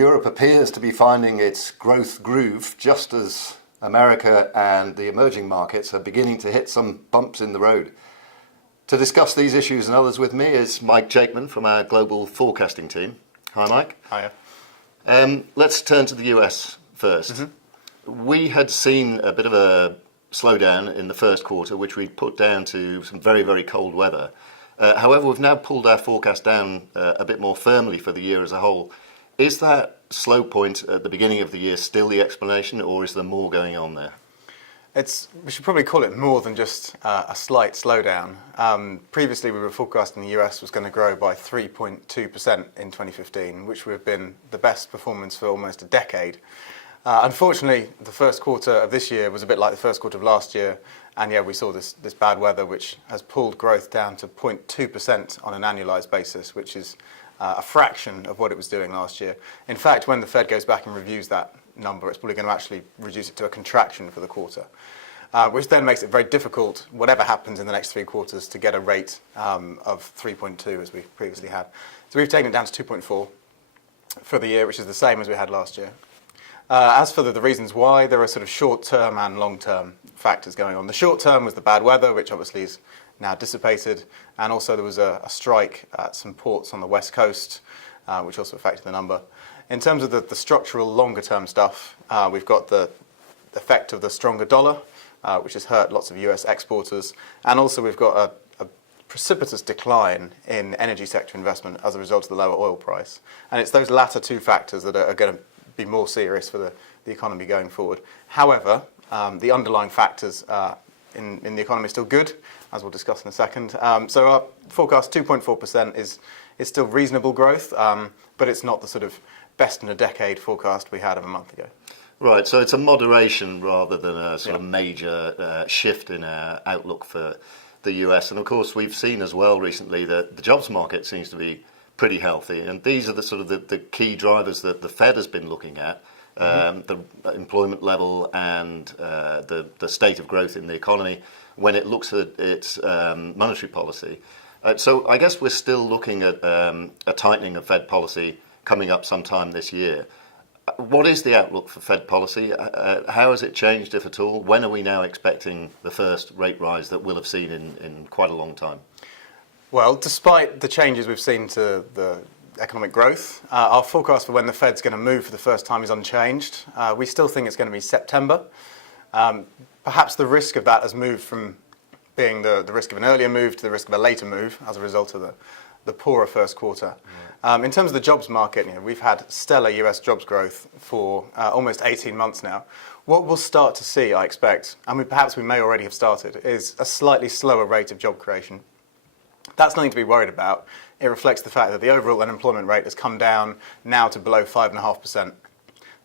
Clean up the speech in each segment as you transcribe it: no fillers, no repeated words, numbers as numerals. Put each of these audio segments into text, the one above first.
Europe appears to be finding its growth groove just as America and the emerging markets are beginning to hit some bumps in the road. To discuss these issues and others with me is Mike Jakeman from our global forecasting team. Hi, Mike. Hiya. Let's turn to the US first. Mm-hmm. We had seen a bit of a slowdown in the first quarter, which we put down to some very, very cold weather. However, we've now pulled our forecast down a bit more firmly for the year as a whole. Is that slow point at the beginning of the year still the explanation, or is there more going on there? We should probably call it more than just a slight slowdown. Previously, we were forecasting the US was going to grow by 3.2% in 2015, which would have been the best performance for almost a decade. Unfortunately, the first quarter of this year was a bit like the first quarter of last year, and yeah, we saw this bad weather, which has pulled growth down to 0.2% on an annualized basis, which is a fraction of what it was doing last year. In fact, when the Fed goes back and reviews that number, it's probably going to actually reduce it to a contraction for the quarter, which then makes it very difficult, whatever happens in the next three quarters, to get a rate of 3.2 as we previously had. So we've taken it down to 2.4 for the year, which is the same as we had last year. As for the reasons why, there are sort of short-term and long-term factors going on. The short-term was the bad weather, which obviously is now dissipated, and also there was a strike at some ports on the west coast, which also affected the number. In terms of the structural longer-term stuff, we've got the effect of the stronger dollar, which has hurt lots of US exporters, and also we've got a precipitous decline in energy sector investment as a result of the lower oil price. And it's those latter two factors that are going to be more serious for the economy going forward. However, the underlying factors in the economy are still good, as we'll discuss in a second. So our forecast 2.4% is still reasonable growth, but it's not the sort of best in a decade forecast we had of a month ago. Right, so it's a moderation rather than a sort of major shift in our outlook for the US. And of course, we've seen as well recently that the jobs market seems to be pretty healthy, and these are the sort of the key drivers that the Fed has been looking at, the employment level and the state of growth in the economy when it looks at its monetary policy. So I guess we're still looking at a tightening of Fed policy coming up sometime this year. What is the outlook for Fed policy? How has it changed, if at all? When are we now expecting the first rate rise that we'll have seen in quite a long time? Well, despite the changes we've seen to the economic growth, our forecast for when the Fed's going to move for the first time is unchanged. We still think it's going to be September. Perhaps the risk of that has moved from being the risk of an earlier move to the risk of a later move as a result of the poorer first quarter. In terms of the jobs market, we've had stellar US jobs growth for almost 18 months now. What we'll start to see, I expect, and perhaps we may already have started, is a slightly slower rate of job creation. That's nothing to be worried about. It reflects the fact that the overall unemployment rate has come down now to below 5.5%.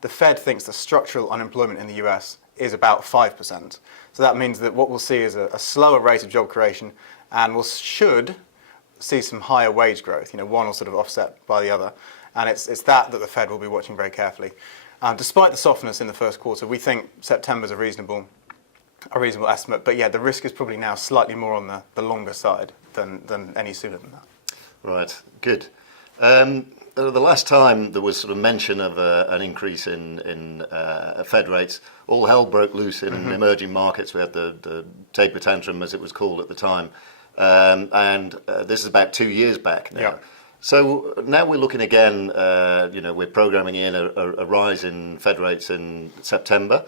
The Fed thinks the structural unemployment in the US is about 5%. So that means that what we'll see is a slower rate of job creation, and we should see some higher wage growth. One will sort of offset by the other. And it's that the Fed will be watching very carefully. Despite the softness in the first quarter, we think September is a reasonable estimate. But yeah, the risk is probably now slightly more on the longer side than any sooner than that. Right, good. The last time there was sort of mention of an increase in Fed rates, all hell broke loose in emerging markets. We had the taper tantrum, as it was called at the time. And this is about 2 years back now. Yeah. So now we're looking again, we're programming in a rise in Fed rates in September.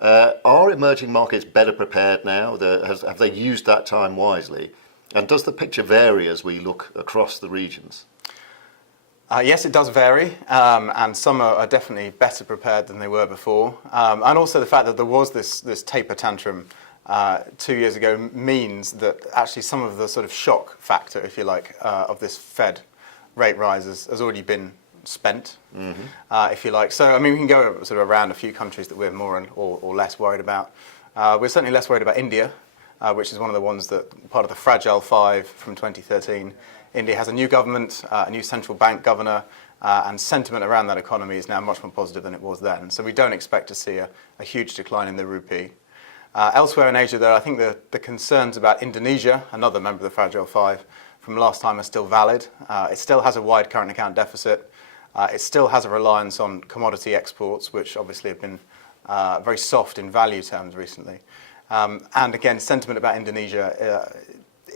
Are emerging markets better prepared now? Have they used that time wisely? And does the picture vary as we look across the regions? Yes, it does vary, and some are definitely better prepared than they were before. And also the fact that there was this taper tantrum 2 years ago means that actually some of the sort of shock factor, if you like, of this Fed rate rise has already been spent, if you like. So, I mean, we can go sort of around a few countries that we're more or less worried about. We're certainly less worried about India, which is one of the ones that part of the Fragile Five from 2013. India has a new government, a new central bank governor, and sentiment around that economy is now much more positive than it was then. So we don't expect to see a huge decline in the rupee. Elsewhere in Asia, though, I think the concerns about Indonesia, another member of the Fragile Five, from last time are still valid. It still has a wide current account deficit. It still has a reliance on commodity exports, which obviously have been very soft in value terms recently. And again, sentiment about Indonesia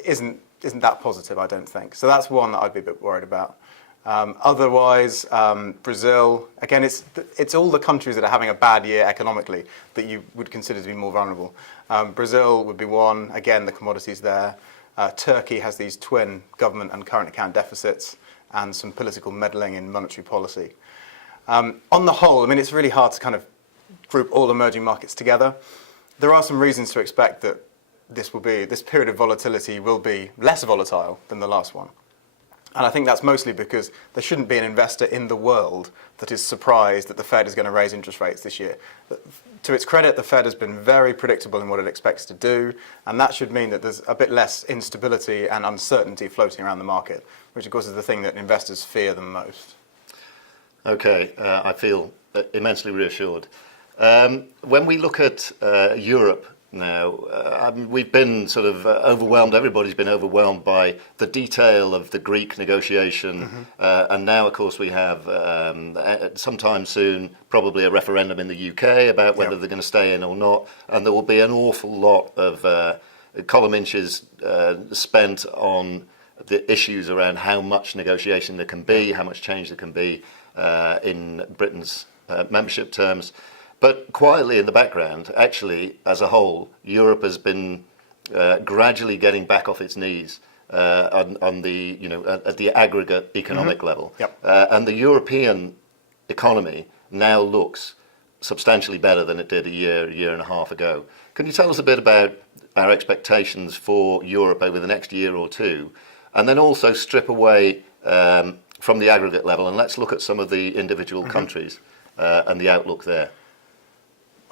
isn't that positive, I don't think. So that's one that I'd be a bit worried about. Otherwise, Brazil, again, it's all the countries that are having a bad year economically that you would consider to be more vulnerable. Brazil would be one, again, the commodities there. Turkey has these twin government and current account deficits and some political meddling in monetary policy. On the whole, I mean, it's really hard to kind of group all emerging markets together. There are some reasons to expect that this period of volatility will be less volatile than the last one. And I think that's mostly because there shouldn't be an investor in the world that is surprised that the Fed is going to raise interest rates this year. To its credit, the Fed has been very predictable in what it expects to do, and that should mean that there's a bit less instability and uncertainty floating around the market, which of course is the thing that investors fear the most. Okay, I feel immensely reassured. When we look at Europe now, we've been sort of overwhelmed, everybody's been overwhelmed by the detail of the Greek negotiation, and now of course we have sometime soon probably a referendum in the UK about whether they're going to stay in or not, and there will be an awful lot of column inches spent on the issues around how much negotiation there can be, how much change there can be in Britain's membership terms. But quietly in the background, actually, as a whole, Europe has been gradually getting back off its knees on the, at the aggregate economic level. And the European economy now looks substantially better than it did a year and a half ago. Can you tell us a bit about our expectations for Europe over the next year or two, and then also strip away from the aggregate level, and let's look at some of the individual countries and the outlook there?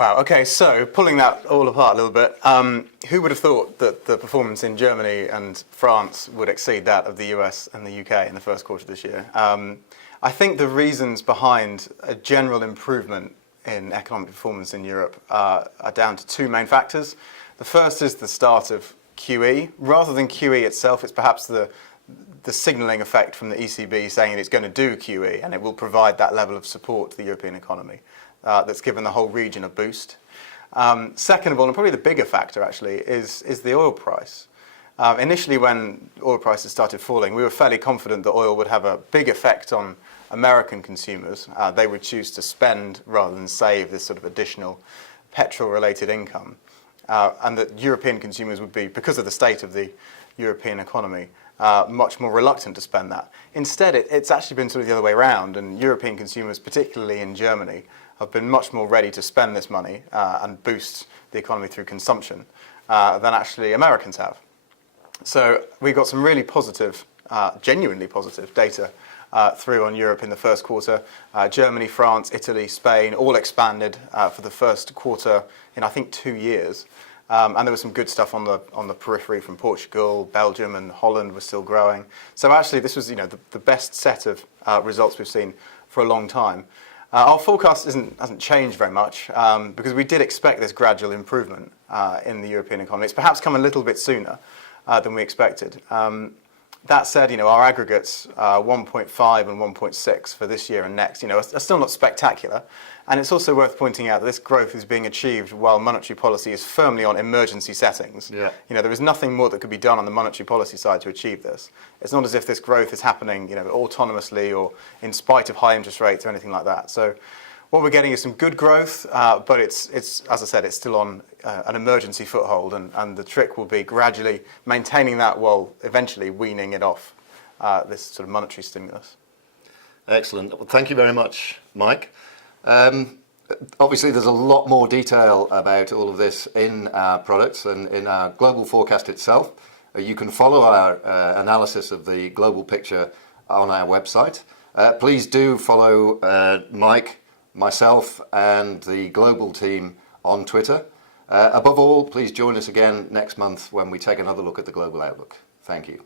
Wow, okay, so pulling that all apart a little bit, who would have thought that the performance in Germany and France would exceed that of the US and the UK in the first quarter of this year? I think the reasons behind a general improvement in economic performance in Europe are down to two main factors. The first is the start of QE. Rather than QE itself, it's perhaps the signalling effect from the ECB saying it's going to do QE and it will provide that level of support to the European economy. That's given the whole region a boost. Second of all, and probably the bigger factor actually, is the oil price. Initially when oil prices started falling, we were fairly confident that oil would have a big effect on American consumers. They would choose to spend rather than save this sort of additional petrol-related income. And that European consumers would be, because of the state of the European economy, much more reluctant to spend that. Instead, it's actually been sort of the other way around, and European consumers, particularly in Germany, have been much more ready to spend this money and boost the economy through consumption than actually Americans have. So we got some really positive, genuinely positive data through on Europe in the first quarter. Germany, France, Italy, Spain all expanded for the first quarter in I think 2 years. And there was some good stuff on the periphery from Portugal, Belgium, and Holland was still growing. So actually, this was the best set of results we've seen for a long time. Our forecast hasn't changed very much because we did expect this gradual improvement in the European economy. It's perhaps come a little bit sooner than we expected. That said, our aggregates 1.5 and 1.6 for this year and next, are still not spectacular. And it's also worth pointing out that this growth is being achieved while monetary policy is firmly on emergency settings. There is nothing more that could be done on the monetary policy side to achieve this. It's not as if this growth is happening, autonomously or in spite of high interest rates or anything like that. So what we're getting is some good growth, but it's as I said, it's still on an emergency foothold, and the trick will be gradually maintaining that while eventually weaning it off this sort of monetary stimulus. Excellent. Well, thank you very much, Mike. Obviously, there's a lot more detail about all of this in our products and in our global forecast itself. You can follow our analysis of the global picture on our website. Please do follow Mike, myself, and the global team on Twitter. Above all, please join us again next month when we take another look at the global outlook. Thank you.